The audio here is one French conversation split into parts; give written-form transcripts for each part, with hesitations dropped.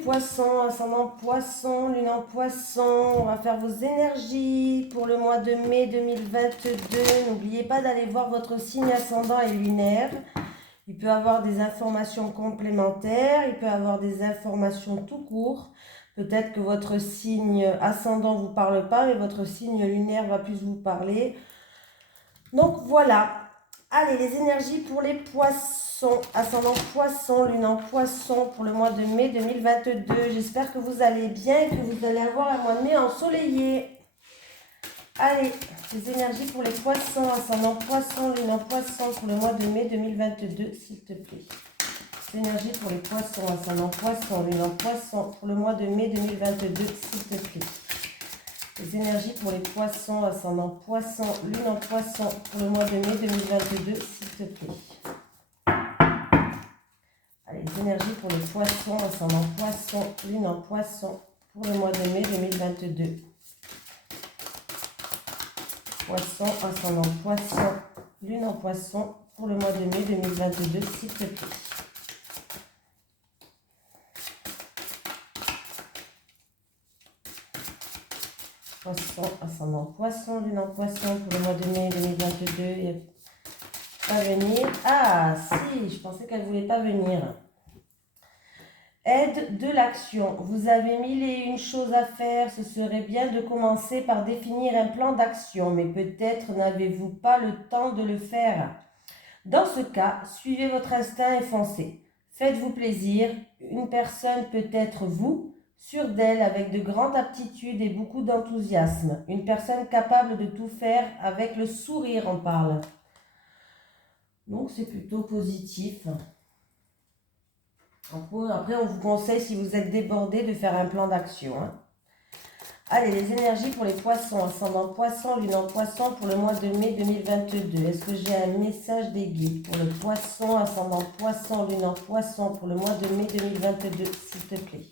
poissons, ascendant poisson, lune en poisson, on va faire vos énergies pour le mois de mai 2022. N'oubliez pas d'aller voir votre signe ascendant et lunaire. Il peut avoir des informations complémentaires, il peut avoir des informations tout court. Peut-être que votre signe ascendant ne vous parle pas, mais votre signe lunaire va plus vous parler. Donc voilà. Allez, les énergies pour les poissons, ascendant poisson, lune en poisson pour le mois de mai 2022. J'espère que vous allez bien et que vous allez avoir un mois de mai ensoleillé. Allez, les énergies pour les poissons, ascendant poisson, lune en poisson pour le mois de mai 2022, s'il te plaît. Les énergies pour les poissons, ascendant poisson, lune en poisson pour le mois de mai 2022, s'il te plaît. Les énergies pour les poissons, ascendant poisson, lune en poisson pour le mois de mai 2022, s'il te plaît. Allez, les énergies pour les poissons, ascendant poisson, lune en poisson pour le mois de mai 2022. Poisson, ascendant poisson, lune en poisson pour le mois de mai 2022, s'il te plaît. Poisson, ascendant poisson, lune en poisson pour le mois de mai 2022. Et pas venir. Ah, si, je pensais qu'elle ne voulait pas venir. Aide de l'action. Vous avez mille et une choses à faire. Ce serait bien de commencer par définir un plan d'action, mais peut-être n'avez-vous pas le temps de le faire. Dans ce cas, suivez votre instinct et foncez. Faites-vous plaisir. Une personne peut être vous, sûre d'elle, avec de grandes aptitudes et beaucoup d'enthousiasme. Une personne capable de tout faire avec le sourire, on parle. Donc c'est plutôt positif. Après, on vous conseille, si vous êtes débordé, de faire un plan d'action. Allez, les énergies pour les poissons, ascendant poisson, lune en poisson pour le mois de mai 2022. Est-ce que j'ai un message des guides pour le poisson, ascendant poisson, lune en poisson pour le mois de mai 2022, s'il te plaît.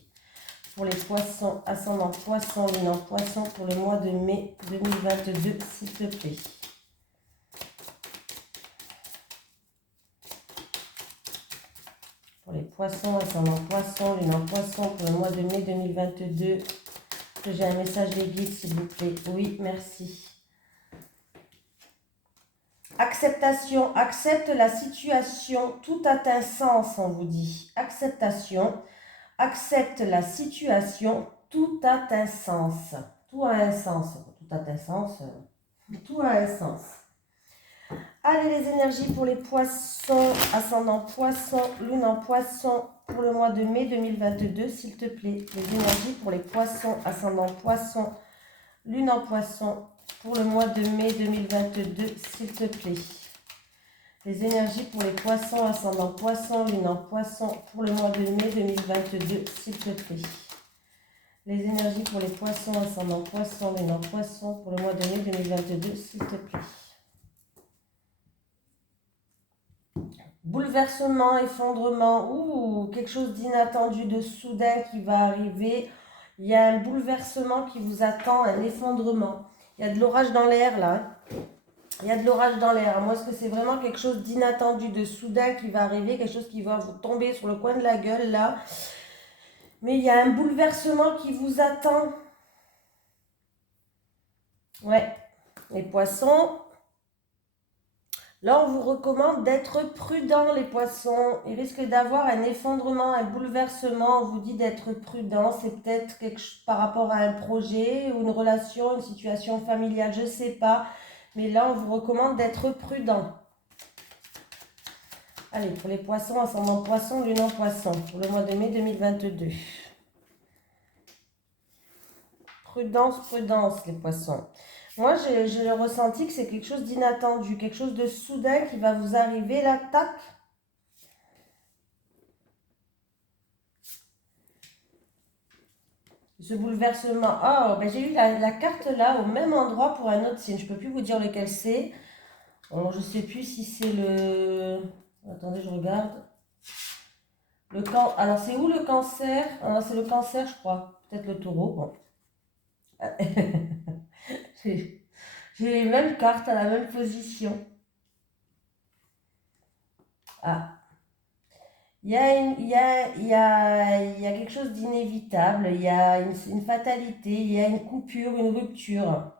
Pour les poissons, ascendant poisson, lune en poisson pour le mois de mai 2022, s'il te plaît. Pour les poissons, ascendant poisson, lune en poisson pour le mois de mai 2022. Que j'ai un message des guides, s'il vous plaît. Oui, merci. Acceptation. Accepte la situation. Tout a un sens, on vous dit. Acceptation. Accepte la situation. Tout a un sens. Tout a un sens. Tout a un sens. Tout a un sens. Allez, les énergies pour les poissons, ascendant poisson, lune en poisson pour le mois de mai 2022, s'il te plaît. Les énergies pour les poissons, ascendant poisson, lune en poisson pour le mois de mai 2022, s'il te plaît. Les énergies pour les poissons, ascendant poisson, lune en poisson pour le mois de mai 2022, s'il te plaît. Les énergies pour les poissons, ascendant poisson, lune en poisson pour le mois de mai 2022, s'il te plaît. Bouleversement, effondrement, ou quelque chose d'inattendu, de soudain qui va arriver. Il y a un bouleversement qui vous attend, un effondrement. Il y a de l'orage dans l'air là. Il y a de l'orage dans l'air. Moi, est-ce que c'est vraiment quelque chose d'inattendu, de soudain qui va arriver, quelque chose qui va vous tomber sur le coin de la gueule là. Mais il y a un bouleversement qui vous attend. Ouais, les poissons. Là, on vous recommande d'être prudent, les poissons. Il risque d'avoir un effondrement, un bouleversement. On vous dit d'être prudent. C'est peut-être quelque chose par rapport à un projet ou une relation, une situation familiale, je ne sais pas. Mais là, on vous recommande d'être prudent. Allez, pour les poissons, ascendant poisson, lune en poisson, pour le mois de mai 2022. Prudence, prudence, les poissons. Moi, j'ai le ressenti que c'est quelque chose d'inattendu, quelque chose de soudain qui va vous arriver, là, tac. Ce bouleversement. Oh, ben j'ai eu la carte là, au même endroit pour un autre signe. Je ne peux plus vous dire lequel c'est. Alors, je ne sais plus si c'est le... Attendez, je regarde. Alors, c'est où le cancer? Ah, c'est le cancer, je crois. Peut-être le taureau. Bon. J'ai les mêmes cartes à la même position. Ah. Il y a, il y a quelque chose d'inévitable, il y a une fatalité, il y a une coupure, une rupture.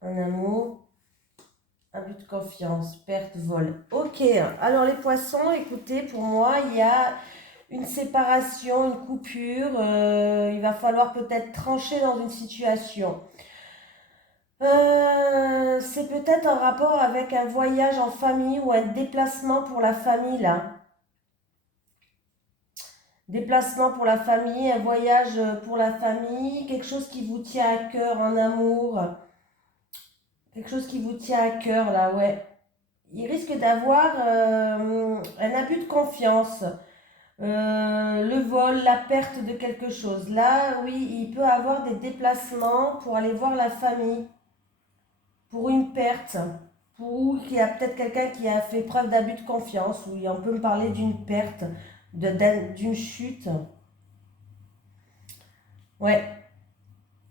Un amour, abus de confiance, perte, vol. Ok, alors les poissons, écoutez, pour moi, il y a une séparation, une coupure. Il va falloir peut-être trancher dans une situation. C'est peut-être un rapport avec un voyage en famille ou un déplacement pour la famille, là. Déplacement pour la famille, un voyage pour la famille, quelque chose qui vous tient à cœur en amour, quelque chose qui vous tient à cœur, là, ouais. Il risque d'avoir un abus de confiance, le vol, la perte de quelque chose. Là, oui, il peut avoir des déplacements pour aller voir la famille, pour une perte, ou qu'il y a peut-être quelqu'un qui a fait preuve d'abus de confiance, ou on peut me parler d'une perte, d'une chute. Ouais,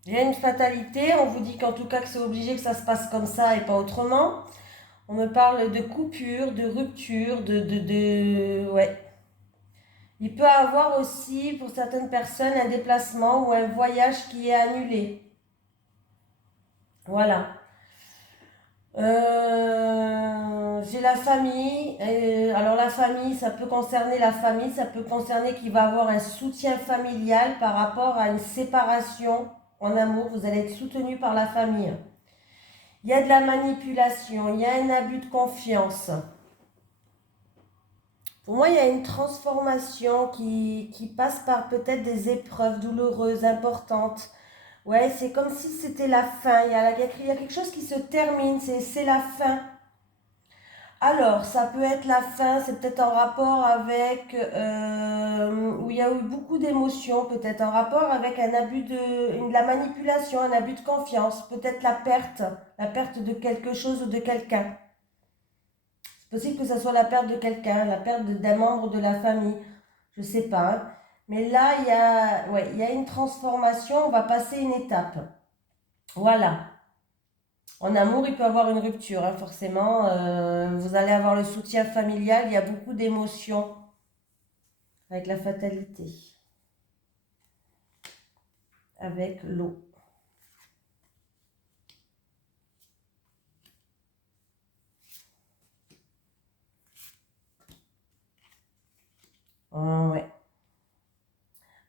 il y a une fatalité, on vous dit qu'en tout cas que c'est obligé que ça se passe comme ça et pas autrement. On me parle de coupure, de rupture, ouais. Il peut avoir aussi pour certaines personnes un déplacement ou un voyage qui est annulé. Voilà. J'ai la famille. Alors la famille, ça peut concerner la famille, ça peut concerner qu'il va avoir un soutien familial par rapport à une séparation en amour. Vous allez être soutenu par la famille. Il y a de la manipulation, il y a un abus de confiance. Pour moi, il y a une transformation qui passe par peut-être des épreuves douloureuses, importantes. Ouais, c'est comme si c'était la fin. Il y a quelque chose qui se termine, c'est la fin. Alors, ça peut être la fin, c'est peut-être en rapport avec, où il y a eu beaucoup d'émotions, peut-être en rapport avec un abus de la manipulation, un abus de confiance, peut-être la perte de quelque chose ou de quelqu'un. C'est possible que ça soit la perte de quelqu'un, la perte d'un membre de la famille, je sais pas, hein. Mais là, ouais, il y a une transformation, on va passer une étape. Voilà. En amour, il peut y avoir une rupture, hein, forcément. Vous allez avoir le soutien familial, il y a beaucoup d'émotions avec la fatalité, avec l'eau. Ouais.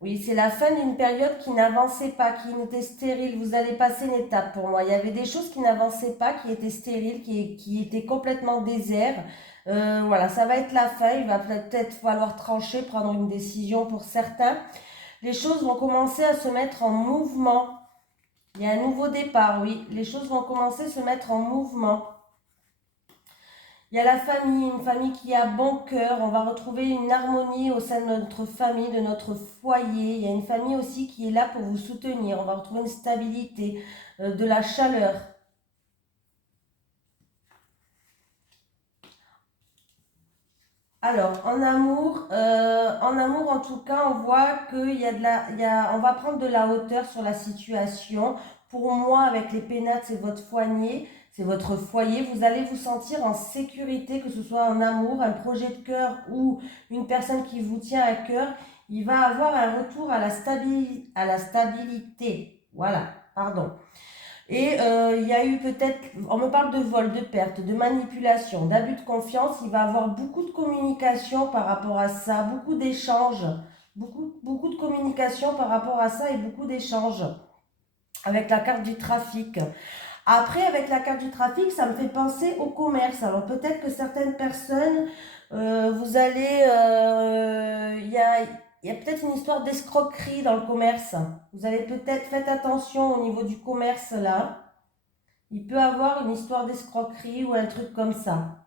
Oui, c'est la fin d'une période qui n'avançait pas, qui était stérile. Vous allez passer une étape pour moi. Il y avait des choses qui n'avançaient pas, qui étaient stériles, qui étaient complètement déserts. Voilà, ça va être la fin. Il va peut-être falloir trancher, prendre une décision pour certains. Les choses vont commencer à se mettre en mouvement. Il y a un nouveau départ, oui. Les choses vont commencer à se mettre en mouvement. Il y a la famille, une famille qui a bon cœur. On va retrouver une harmonie au sein de notre famille, de notre foyer. Il y a une famille aussi qui est là pour vous soutenir. On va retrouver une stabilité, de la chaleur. Alors, en amour, en tout cas, on voit qu'il y a on va prendre de la hauteur sur la situation. Pour moi, avec les pénates, c'est votre foyer, c'est votre foyer. Vous allez vous sentir en sécurité, que ce soit en amour, un projet de cœur ou une personne qui vous tient à cœur. Il va avoir un retour à à la stabilité. Voilà, pardon. Et il y a eu peut-être, on me parle de vol, de perte, de manipulation, d'abus de confiance. Il va y avoir beaucoup de communication par rapport à ça, beaucoup d'échanges, beaucoup de communication par rapport à ça et beaucoup d'échanges avec la carte du trafic. Après, avec la carte du trafic, ça me fait penser au commerce. Alors peut-être que certaines personnes, vous allez, il y a peut-être une histoire d'escroquerie dans le commerce. Vous allez peut-être, faites attention au niveau du commerce là. Il peut avoir une histoire d'escroquerie ou un truc comme ça.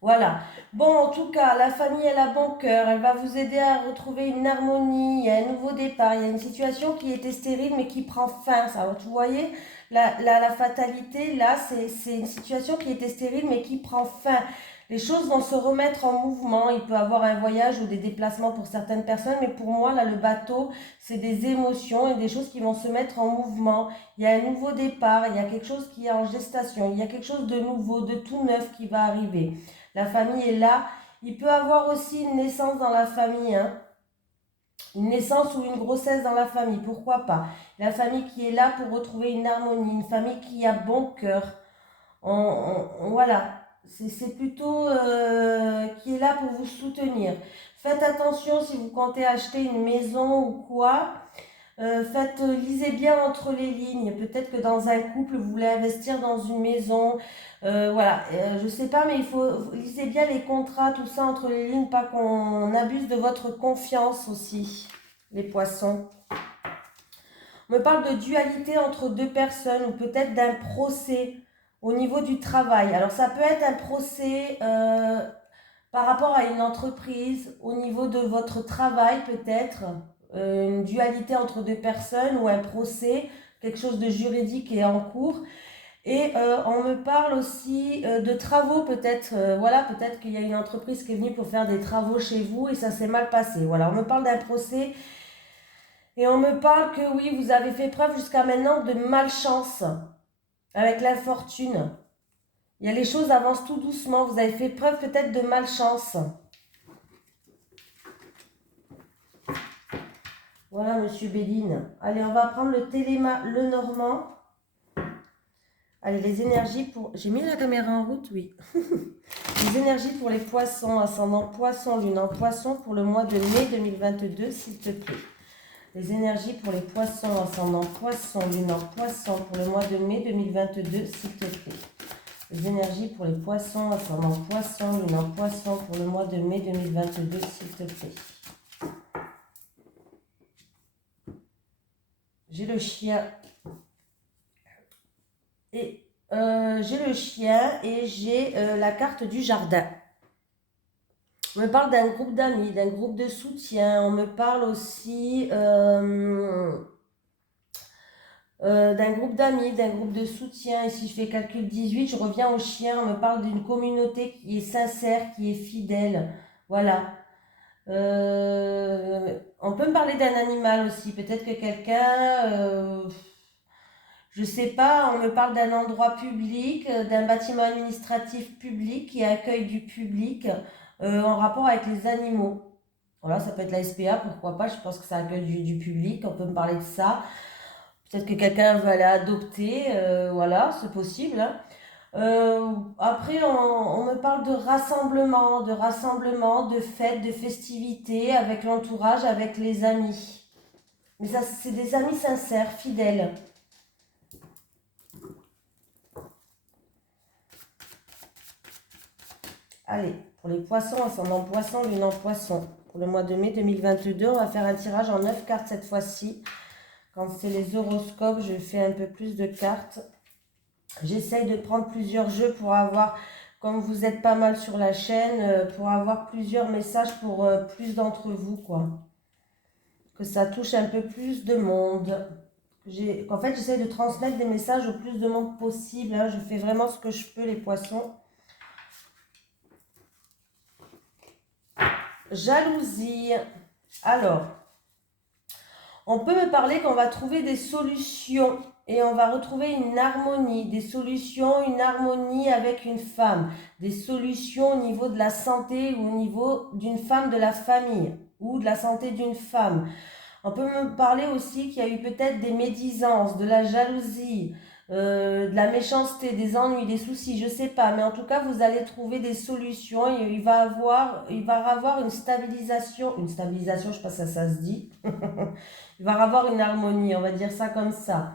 Voilà. Bon, en tout cas, la famille, elle a bon cœur. Elle va vous aider à retrouver une harmonie. Il y a un nouveau départ. Il y a une situation qui était stérile mais qui prend fin. Alors, vous voyez, la fatalité, là, c'est une situation qui était stérile mais qui prend fin. Les choses vont se remettre en mouvement. Il peut y avoir un voyage ou des déplacements pour certaines personnes. Mais pour moi, là, le bateau, c'est des émotions et des choses qui vont se mettre en mouvement. Il y a un nouveau départ. Il y a quelque chose qui est en gestation. Il y a quelque chose de nouveau, de tout neuf qui va arriver. La famille est là. Il peut avoir aussi une naissance dans la famille, hein. Une naissance ou une grossesse dans la famille, pourquoi pas. La famille qui est là pour retrouver une harmonie, une famille qui a bon cœur. Voilà, c'est plutôt qui est là pour vous soutenir. Faites attention si vous comptez acheter une maison ou quoi. Lisez bien entre les lignes. Peut-être que dans un couple, vous voulez investir dans une maison. Voilà, je sais pas, mais lisez bien les contrats, tout ça entre les lignes, pas qu'on abuse de votre confiance aussi, les poissons. On me parle de dualité entre deux personnes ou peut-être d'un procès au niveau du travail. Alors ça peut être un procès par rapport à une entreprise, au niveau de votre travail peut-être, une dualité entre deux personnes ou un procès, quelque chose de juridique est en cours. Et on me parle aussi de travaux peut-être, voilà, peut-être qu'il y a une entreprise qui est venue pour faire des travaux chez vous et ça s'est mal passé. Voilà, on me parle d'un procès et on me parle que oui, vous avez fait preuve jusqu'à maintenant de malchance avec l'infortune. Il y a les choses avancent tout doucement, vous avez fait preuve peut-être de malchance. Voilà, monsieur Béline. Allez, on va prendre le Lenormand. Allez, les énergies pour... J'ai mis la caméra en route, oui. Les énergies pour les poissons, ascendant poisson, lune en poisson pour le mois de mai 2022, s'il te plaît. Les énergies pour les poissons, ascendant poisson, lune en poisson pour le mois de mai 2022, s'il te plaît. Les énergies pour les poissons, ascendant poisson, lune en poisson pour le mois de mai 2022, s'il te plaît. J'ai le chien et j'ai la carte du jardin. On me parle d'un groupe d'amis, d'un groupe de soutien. On me parle aussi d'un groupe d'amis, d'un groupe de soutien. Et si je fais calcul 18, je reviens au chien. On me parle d'une communauté qui est sincère, qui est fidèle. Voilà. On peut me parler d'un animal aussi. Peut-être que quelqu'un, je sais pas, on me parle d'un endroit public, d'un bâtiment administratif public qui accueille du public en rapport avec les animaux. Voilà, ça peut être la SPA, pourquoi pas, je pense que ça accueille du public, on peut me parler de ça. Peut-être que quelqu'un veut aller adopter, voilà, c'est possible, hein. Après, on me parle de fêtes, de festivités avec l'entourage, avec les amis. Mais ça, c'est des amis sincères, fidèles. Allez, pour les poissons, ascendant poisson, lune en poisson. Pour le mois de mai 2022, on va faire un tirage en 9 cartes cette fois-ci. Quand c'est les horoscopes, je fais un peu plus de cartes. J'essaye de prendre plusieurs jeux pour avoir, comme vous êtes pas mal sur la chaîne, pour avoir plusieurs messages pour plus d'entre vous, quoi. Que ça touche un peu plus de monde. En fait, j'essaye de transmettre des messages au plus de monde possible, hein. Je fais vraiment ce que je peux, les poissons. Jalousie. Alors, on peut me parler qu'on va trouver des solutions et on va retrouver une harmonie, des solutions, une harmonie avec une femme, des solutions au niveau de la santé ou au niveau d'une femme de la famille ou de la santé d'une femme. On peut me parler aussi qu'il y a eu peut-être des médisances, de la jalousie, de la méchanceté, des ennuis, des soucis, je sais pas. Mais en tout cas, vous allez trouver des solutions et il va y avoir une stabilisation, je sais pas si ça se dit. Il va y avoir une harmonie, on va dire ça comme ça.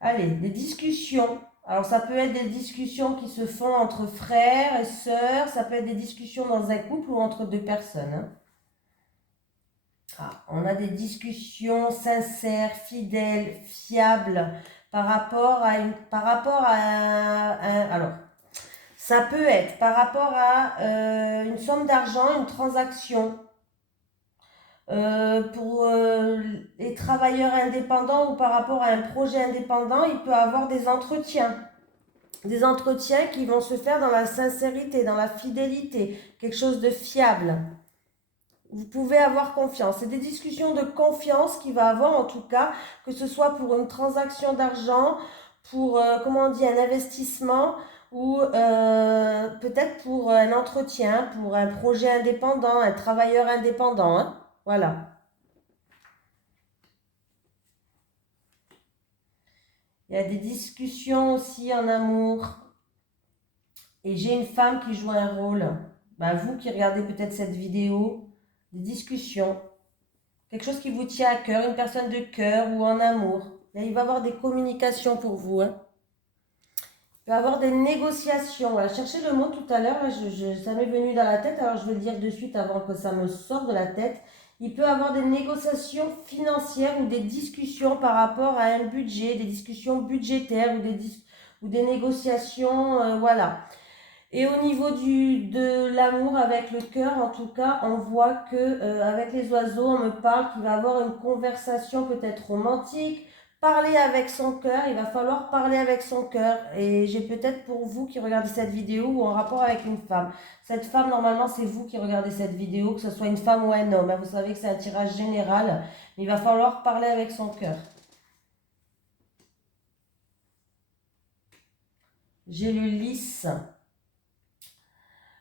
Allez, des discussions. Alors ça peut être des discussions qui se font entre frères et sœurs, ça peut être des discussions dans un couple ou entre deux personnes, hein. Ah, on a des discussions sincères, fidèles, fiables par rapport à alors ça peut être par rapport à une somme d'argent, une transaction pour les travailleurs indépendants ou par rapport à un projet indépendant. Il peut avoir des entretiens qui vont se faire dans la sincérité, dans la fidélité, quelque chose de fiable. Vous pouvez avoir confiance. C'est des discussions de confiance qu'il va avoir, en tout cas, que ce soit pour une transaction d'argent, pour, comment on dit, un investissement ou peut-être pour un entretien, pour un projet indépendant, un travailleur indépendant, hein. Voilà. Il y a des discussions aussi en amour. Et j'ai une femme qui joue un rôle. Ben, vous qui regardez peut-être cette vidéo, des discussions, quelque chose qui vous tient à cœur, une personne de cœur ou en amour. Et il va y avoir des communications pour vous, hein. Il va y avoir des négociations. Voilà. Cherchez le mot tout à l'heure, là, ça m'est venu dans la tête, alors je vais le dire de suite avant que ça me sorte de la tête. Il peut y avoir des négociations financières ou des discussions par rapport à un budget, des discussions budgétaires ou des négociations, voilà. Et au niveau de l'amour avec le cœur, en tout cas, on voit que avec les oiseaux, on me parle qu'il va avoir une conversation peut-être romantique, parler avec son cœur, il va falloir parler avec son cœur. Et j'ai peut-être pour vous qui regardez cette vidéo ou en rapport avec une femme. Cette femme, normalement, c'est vous qui regardez cette vidéo, que ce soit une femme ou un homme. Vous savez que c'est un tirage général, mais il va falloir parler avec son cœur. J'ai le lys.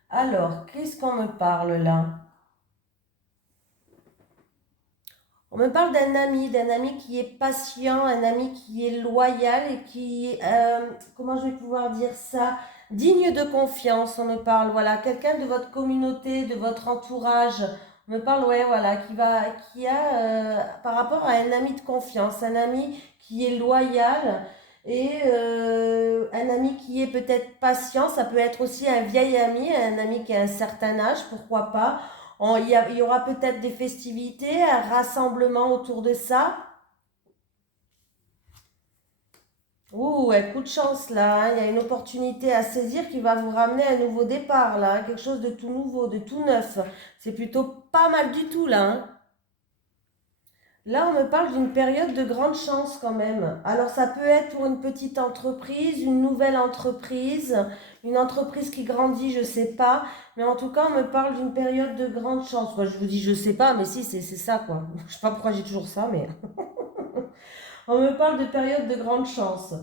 Alors, qu'est-ce qu'on me parle là? On me parle d'un ami qui est patient, un ami qui est loyal et qui est, comment je vais pouvoir dire ça, digne de confiance. On me parle, voilà, quelqu'un de votre communauté, de votre entourage. On me parle, ouais, voilà, qui a, par rapport à un ami de confiance, un ami qui est loyal et un ami qui est peut-être patient. Ça peut être aussi un vieil ami, un ami qui a un certain âge, pourquoi pas. Il y aura peut-être des festivités, un rassemblement autour de ça. Ouh, un coup de chance là, hein. Il y a une opportunité à saisir qui va vous ramener à un nouveau départ là, hein. Quelque chose de tout nouveau, de tout neuf. C'est plutôt pas mal du tout là, hein. Là, on me parle d'une période de grande chance quand même. Alors, ça peut être pour une petite entreprise, une nouvelle entreprise, une entreprise qui grandit, je sais pas. Mais en tout cas, on me parle d'une période de grande chance. Moi, je vous dis, je sais pas, mais si, c'est ça quoi. Je sais pas pourquoi j'ai toujours ça, mais on me parle de période de grande chance.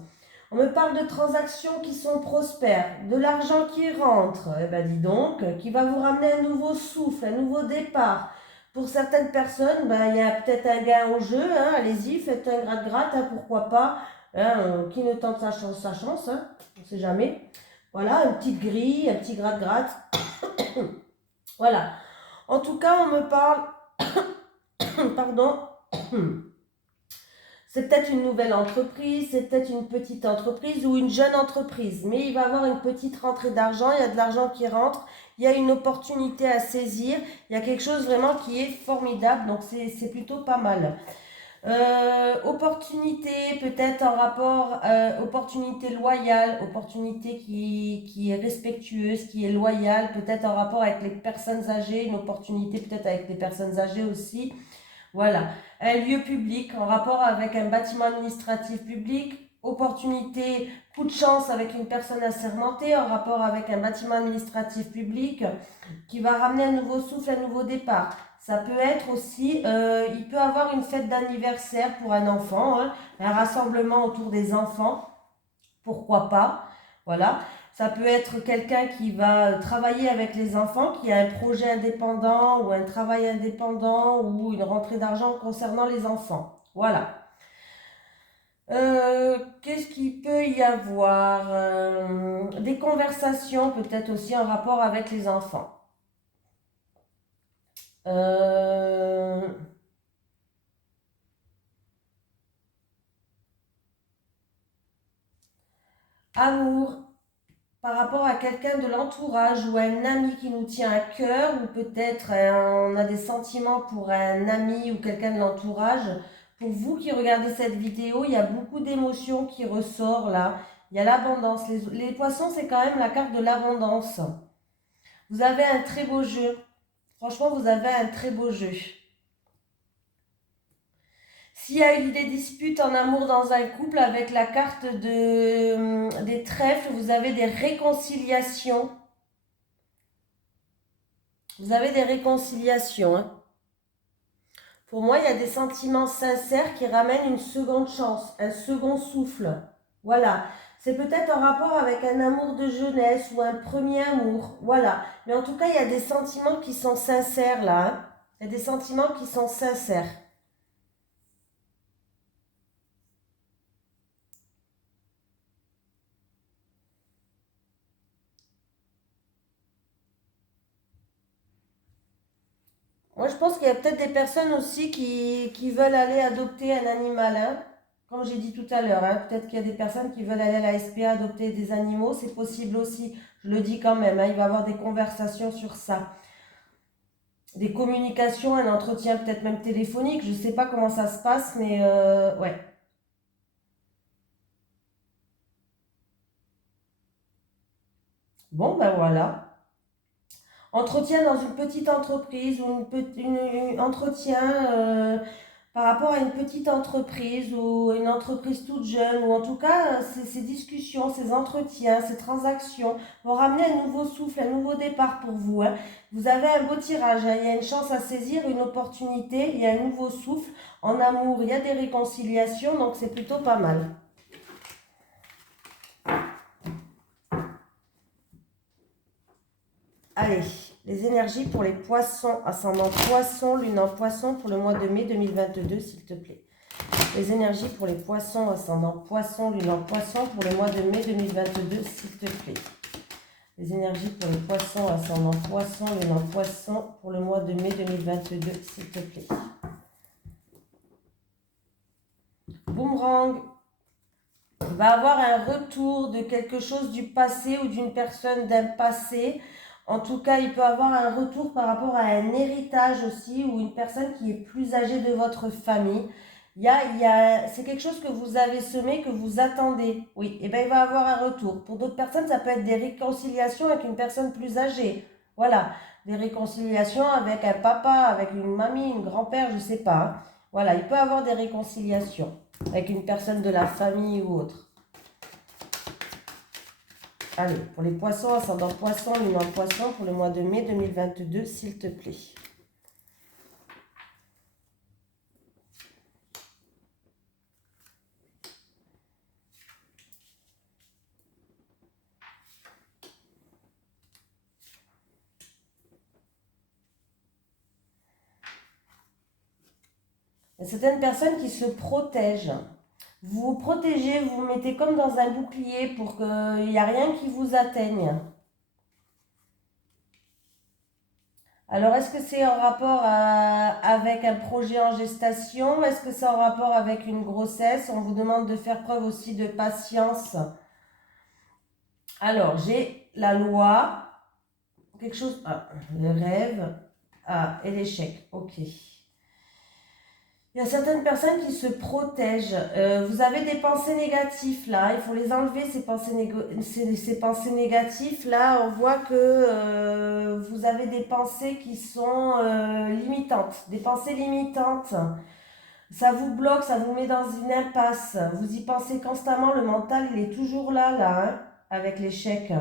On me parle de transactions qui sont prospères, de l'argent qui rentre, eh ben dis donc, qui va vous ramener un nouveau souffle, un nouveau départ. Pour certaines personnes, ben, il y a peut-être un gain au jeu, hein, allez-y, faites un gratte-gratte, hein, pourquoi pas. Hein, qui ne tente sa chance, hein, on ne sait jamais. Voilà, une petite grille, un petit gratte-gratte. Voilà. En tout cas, on me parle, pardon, c'est peut-être une nouvelle entreprise, c'est peut-être une petite entreprise ou une jeune entreprise. Mais il va y avoir une petite rentrée d'argent, il y a de l'argent qui rentre, il y a une opportunité à saisir, il y a quelque chose vraiment qui est formidable, donc c'est plutôt pas mal. Opportunité peut-être en rapport, opportunité loyale, opportunité qui est respectueuse, qui est loyale, peut-être en rapport avec les personnes âgées, une opportunité peut-être avec les personnes âgées aussi. Voilà, un lieu public en rapport avec un bâtiment administratif public, opportunité, coup de chance avec une personne assermentée en rapport avec un bâtiment administratif public qui va ramener un nouveau souffle, un nouveau départ. Ça peut être aussi, il peut avoir une fête d'anniversaire pour un enfant, hein, un rassemblement autour des enfants, pourquoi pas, voilà. Ça peut être quelqu'un qui va travailler avec les enfants, qui a un projet indépendant ou un travail indépendant ou une rentrée d'argent concernant les enfants. Voilà. Qu'est-ce qu'il peut y avoir? Des conversations peut-être aussi en rapport avec les enfants. Euh, amour par rapport à quelqu'un de l'entourage ou un ami qui nous tient à cœur ou peut-être on a des sentiments pour un ami ou quelqu'un de l'entourage. Pour vous qui regardez cette vidéo, il y a beaucoup d'émotions qui ressortent là. Il y a l'abondance. Les poissons, c'est quand même la carte de l'abondance. Vous avez un très beau jeu. Franchement, vous avez un très beau jeu. S'il y a eu des disputes en amour dans un couple avec la carte des trèfles, vous avez des réconciliations. Vous avez des réconciliations, hein. Pour moi, il y a des sentiments sincères qui ramènent une seconde chance, un second souffle. Voilà. C'est peut-être en rapport avec un amour de jeunesse ou un premier amour. Voilà. Mais en tout cas, il y a des sentiments qui sont sincères là, hein. Il y a des sentiments qui sont sincères. Moi, je pense qu'il y a peut-être des personnes aussi qui veulent aller adopter un animal, hein. Comme j'ai dit tout à l'heure, hein. Peut-être qu'il y a des personnes qui veulent aller à la SPA adopter des animaux. C'est possible aussi. Je le dis quand même, hein. Il va y avoir des conversations sur ça. Des communications, un entretien peut-être même téléphonique. Je ne sais pas comment ça se passe, mais ouais. Bon, ben voilà. Entretien dans une petite entreprise ou entretien par rapport à une petite entreprise ou une entreprise toute jeune, ou en tout cas, ces discussions, ces entretiens, ces transactions vont ramener un nouveau souffle, un nouveau départ pour vous, hein. Vous avez un beau tirage, hein. Il y a une chance à saisir, une opportunité, il y a un nouveau souffle. En amour, il y a des réconciliations, donc c'est plutôt pas mal. Allez, les énergies pour les poissons, ascendant poisson, lune en poisson pour le mois de mai 2022, s'il te plaît. Les énergies pour les poissons, ascendant poisson, lune en poisson pour le mois de mai 2022, s'il te plaît. Les énergies pour les poissons, ascendant poisson, lune en poisson pour le mois de mai 2022, s'il te plaît. Boomerang. Il va avoir un retour de quelque chose du passé ou d'une personne d'un passé. En tout cas, il peut avoir un retour par rapport à un héritage aussi ou une personne qui est plus âgée de votre famille. C'est quelque chose que vous avez semé, que vous attendez. Oui, et bien il va avoir un retour. Pour d'autres personnes, ça peut être des réconciliations avec une personne plus âgée. Voilà, des réconciliations avec un papa, avec une mamie, un grand-père, je ne sais pas, hein. Voilà, il peut avoir des réconciliations avec une personne de la famille ou autre. Allez, pour les poissons, ascendant poisson, lune en poisson pour le mois de mai 2022, s'il te plaît. Il y a certaines personnes qui se protègent. Vous vous protégez, vous vous mettez comme dans un bouclier pour qu'il n'y a rien qui vous atteigne. Alors, est-ce que c'est en rapport avec un projet en gestation? Est-ce que c'est en rapport avec une grossesse? On vous demande de faire preuve aussi de patience. Alors, j'ai la loi, quelque chose, le rêve, et l'échec. Ok. Il y a certaines personnes qui se protègent. Vous avez des pensées négatives là. Il faut les enlever, ces pensées négatives là. On voit que vous avez des pensées qui sont limitantes. Des pensées limitantes. Ça vous bloque, ça vous met dans une impasse. Vous y pensez constamment. Le mental, il est toujours là, hein, avec l'échec.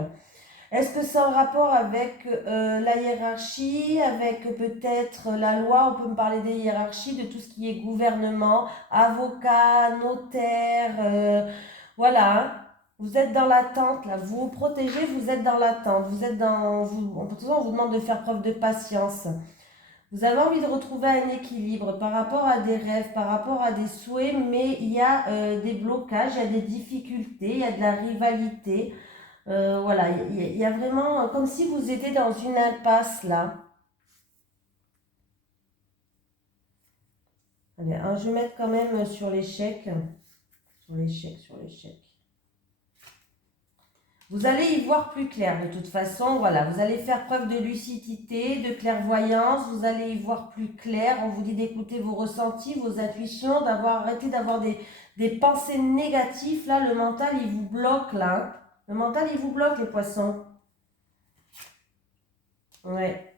Est-ce que c'est en rapport avec la hiérarchie, avec peut-être la loi? On peut me parler des hiérarchies, de tout ce qui est gouvernement, avocat, notaire, voilà, hein. Vous êtes dans l'attente, là. Vous vous protégez, vous êtes dans l'attente. Vous êtes dans... de toute façon, on vous demande de faire preuve de patience. Vous avez envie de retrouver un équilibre par rapport à des rêves, par rapport à des souhaits, mais il y a des blocages, il y a des difficultés, il y a de la rivalité. Voilà, il y a vraiment comme si vous étiez dans une impasse là. Allez, hein, je vais mettre quand même sur l'échec. Sur l'échec, sur l'échec. Vous allez y voir plus clair de toute façon. Voilà, vous allez faire preuve de lucidité, de clairvoyance. Vous allez y voir plus clair. On vous dit d'écouter vos ressentis, vos intuitions, arrêté d'avoir des pensées négatives. Là, le mental, il vous bloque là, hein. Le mental, il vous bloque, les poissons. Ouais.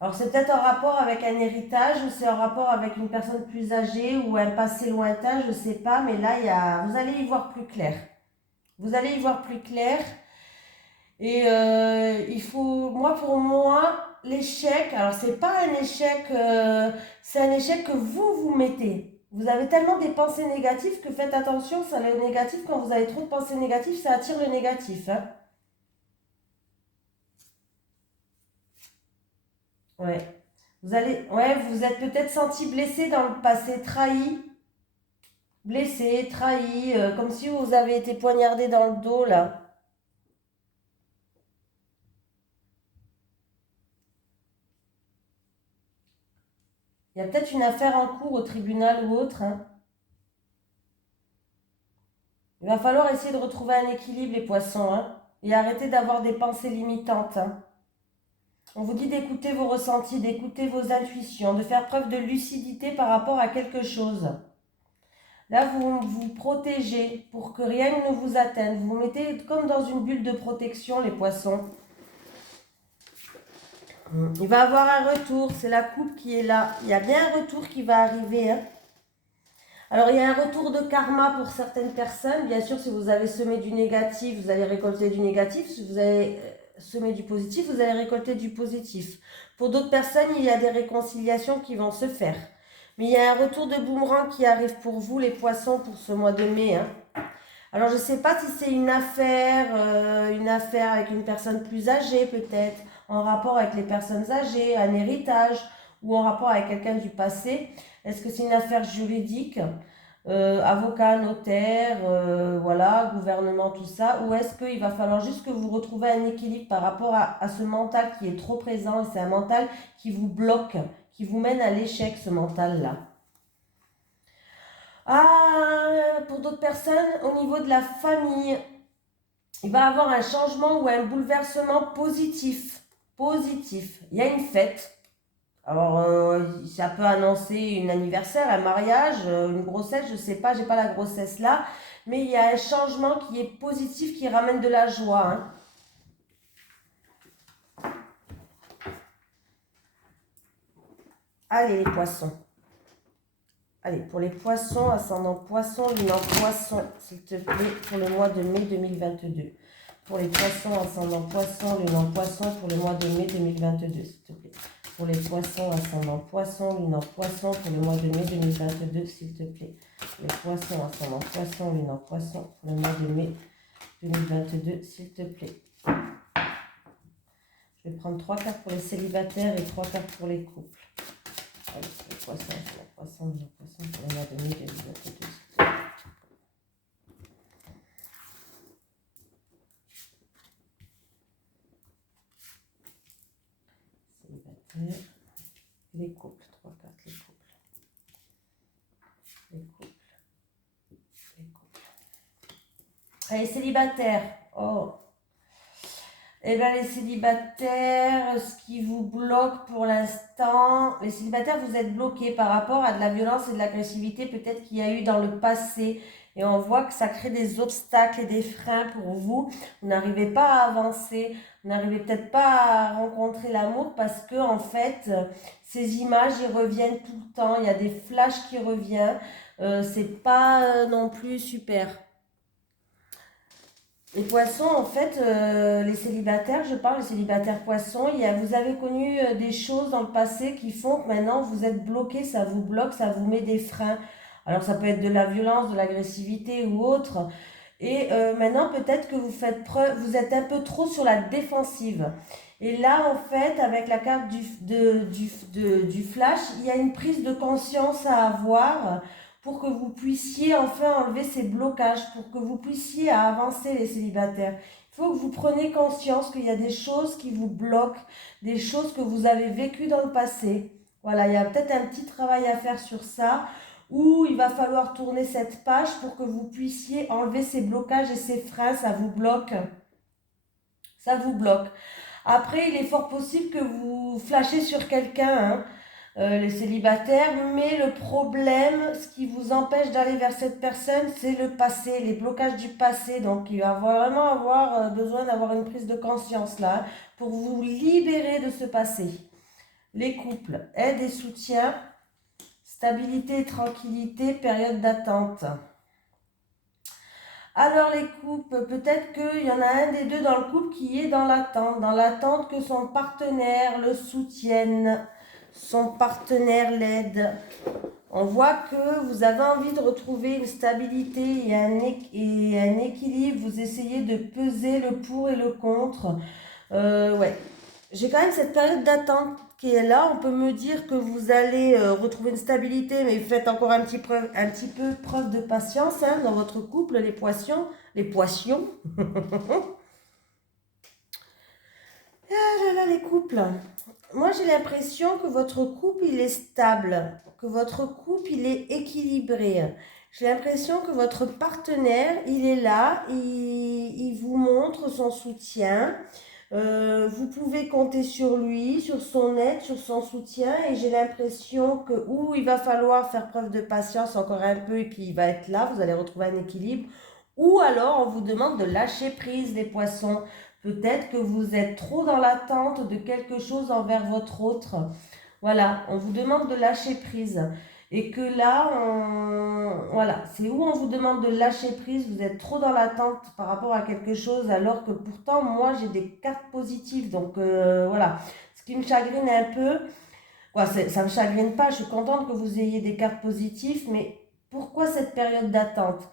Alors c'est peut-être en rapport avec un héritage ou c'est en rapport avec une personne plus âgée ou un passé lointain, je ne sais pas, mais là, vous allez y voir plus clair. Vous allez y voir plus clair. Et pour moi, l'échec, alors c'est pas un échec, c'est un échec que vous vous mettez. Vous avez tellement des pensées négatives que faites attention, ça le négatif, quand vous avez trop de pensées négatives, ça attire le négatif. Hein. Ouais. Vous êtes peut-être senti blessé dans le passé, trahi, blessé, trahi, comme si vous avez été poignardé dans le dos là. Il y a peut-être une affaire en cours au tribunal ou autre. Hein. Il va falloir essayer de retrouver un équilibre, les poissons, hein, et arrêter d'avoir des pensées limitantes. Hein. On vous dit d'écouter vos ressentis, d'écouter vos intuitions, de faire preuve de lucidité par rapport à quelque chose. Là, vous vous protégez pour que rien ne vous atteigne. Vous vous mettez comme dans une bulle de protection, les poissons. Il va avoir un retour, c'est la coupe qui est là. Il y a bien un retour qui va arriver. Hein. Alors, il y a un retour de karma pour certaines personnes. Bien sûr, si vous avez semé du négatif, vous allez récolter du négatif. Si vous avez semé du positif, vous allez récolter du positif. Pour d'autres personnes, il y a des réconciliations qui vont se faire. Mais il y a un retour de boomerang qui arrive pour vous, les poissons, pour ce mois de mai. Hein. Alors, je ne sais pas si c'est une affaire avec une personne plus âgée, peut-être, en rapport avec les personnes âgées, un héritage, ou en rapport avec quelqu'un du passé. Est-ce que c'est une affaire juridique, avocat, notaire, voilà, gouvernement, tout ça, ou est-ce qu'il va falloir juste que vous retrouviez un équilibre par rapport à ce mental qui est trop présent, et c'est un mental qui vous bloque, qui vous mène à l'échec, ce mental-là. Pour d'autres personnes, au niveau de la famille, il va y avoir un changement ou un bouleversement positif. Positif. Il y a une fête. Alors, ça peut annoncer un anniversaire, un mariage, une grossesse, je ne sais pas, j'ai pas la grossesse là. Mais il y a un changement qui est positif, qui ramène de la joie. Hein. Allez, les poissons. Allez, pour les poissons, ascendant poisson, lune en poisson, s'il te plaît, pour le mois de mai 2022. Pour les poissons, ascendant poisson, lune en poisson, pour le mois de mai 2022, s'il te plaît. Pour les poissons, ascendant poisson, lune en poisson, pour le mois de mai 2022, s'il te plaît. Les poissons, ascendant poisson, lune en poisson, pour le mois de mai 2022, s'il te plaît. Je vais prendre 3 cartes pour les célibataires et 3 cartes pour les couples. Allez, les poissons, pour le mois de mai 2022. Célibataires, les couples, 3 cartes, les couples. Les couples. Les couples. Allez, célibataires. Oh. Eh bien, les célibataires, ce qui vous bloque pour l'instant, les célibataires, vous êtes bloqués par rapport à de la violence et de l'agressivité peut-être qu'il y a eu dans le passé. Et on voit que ça crée des obstacles et des freins pour vous. Vous n'arrivez pas à avancer, vous n'arrivez peut-être pas à rencontrer l'amour parce que, en fait, ces images, ils reviennent tout le temps. Il y a des flashs qui reviennent. C'est pas non plus super. Les poissons, en fait, les célibataires, je parle des célibataires poissons, vous avez connu des choses dans le passé qui font que maintenant vous êtes bloqué, ça vous bloque, ça vous met des freins. Alors ça peut être de la violence, de l'agressivité ou autre. Et maintenant peut-être que vous faites preuve, vous êtes un peu trop sur la défensive. Et là, en fait, avec la carte du flash, il y a une prise de conscience à avoir pour que vous puissiez enfin enlever ces blocages, pour que vous puissiez avancer les célibataires. Il faut que vous preniez conscience qu'il y a des choses qui vous bloquent, des choses que vous avez vécues dans le passé. Voilà, il y a peut-être un petit travail à faire sur ça, où il va falloir tourner cette page pour que vous puissiez enlever ces blocages et ces freins, ça vous bloque. Ça vous bloque. Après, il est fort possible que vous flashez sur quelqu'un, hein, les célibataires, mais le problème, ce qui vous empêche d'aller vers cette personne, c'est le passé, les blocages du passé. Donc, il va vraiment avoir besoin d'avoir une prise de conscience là, hein, pour vous libérer de ce passé. Les couples, aide et soutien, stabilité et tranquillité, période d'attente. Alors les couples, peut-être qu'il y en a un des deux dans le couple qui est dans l'attente que son partenaire le soutienne, Son partenaire l'aide. On voit que vous avez envie de retrouver une stabilité et un équilibre. Vous essayez de peser le pour et le contre. Ouais. J'ai quand même cette période d'attente qui est là. On peut me dire que vous allez retrouver une stabilité, mais faites encore un petit peu preuve de patience hein, dans votre couple, les poissons. Les poissons. Ah là là, les couples. Moi, j'ai l'impression que votre couple, il est stable, que votre couple, il est équilibré. J'ai l'impression que votre partenaire, il est là, il vous montre son soutien. Vous pouvez compter sur lui, sur son aide, sur son soutien. Et j'ai l'impression que, ou il va falloir faire preuve de patience encore un peu et puis il va être là, vous allez retrouver un équilibre. Ou alors, on vous demande de lâcher prise, les poissons. Peut-être que vous êtes trop dans l'attente de quelque chose envers votre autre. Voilà, on vous demande de lâcher prise. Et que là, voilà, c'est où on vous demande de lâcher prise. Vous êtes trop dans l'attente par rapport à quelque chose, alors que pourtant, moi, j'ai des cartes positives. Donc, voilà. Ce qui me chagrine un peu, quoi, ça ne me chagrine pas. Je suis contente que vous ayez des cartes positives, mais pourquoi cette période d'attente?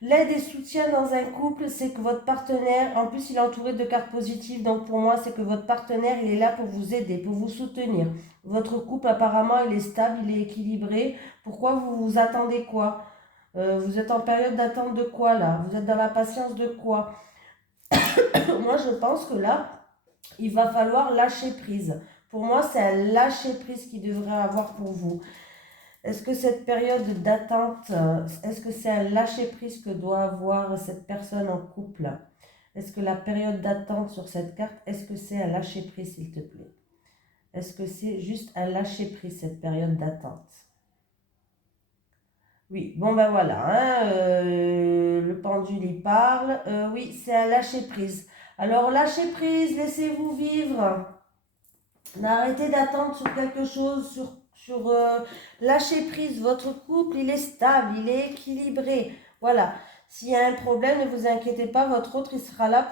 L'aide et soutien dans un couple, c'est que votre partenaire, en plus il est entouré de cartes positives, donc pour moi c'est que votre partenaire, il est là pour vous aider, pour vous soutenir. Votre couple apparemment il est stable, il est équilibré. Pourquoi vous vous attendez quoi? Vous êtes en période d'attente de quoi là? Vous êtes dans la patience de quoi? Moi je pense que là, il va falloir lâcher prise. Pour moi c'est un lâcher prise qu'il devrait avoir pour vous. Est-ce que cette période d'attente, est-ce que c'est un lâcher-prise que doit avoir cette personne en couple? Est-ce que la période d'attente sur cette carte, est-ce que c'est un lâcher-prise, s'il te plaît? Est-ce que c'est juste un lâcher-prise, cette période d'attente? Oui, bon ben voilà, hein, le pendule y parle. Oui, c'est un lâcher-prise. Alors, lâcher-prise, laissez-vous vivre. Arrêtez d'attendre sur quelque chose, lâcher prise. Votre couple, il est stable, il est équilibré. Voilà. S'il y a un problème, ne vous inquiétez pas, votre autre, il sera là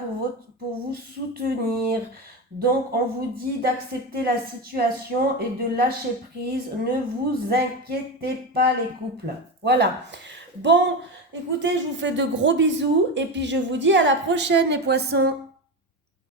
pour vous soutenir. Donc, on vous dit d'accepter la situation et de lâcher prise. Ne vous inquiétez pas, les couples. Voilà. Bon, écoutez, je vous fais de gros bisous et puis je vous dis à la prochaine, les poissons.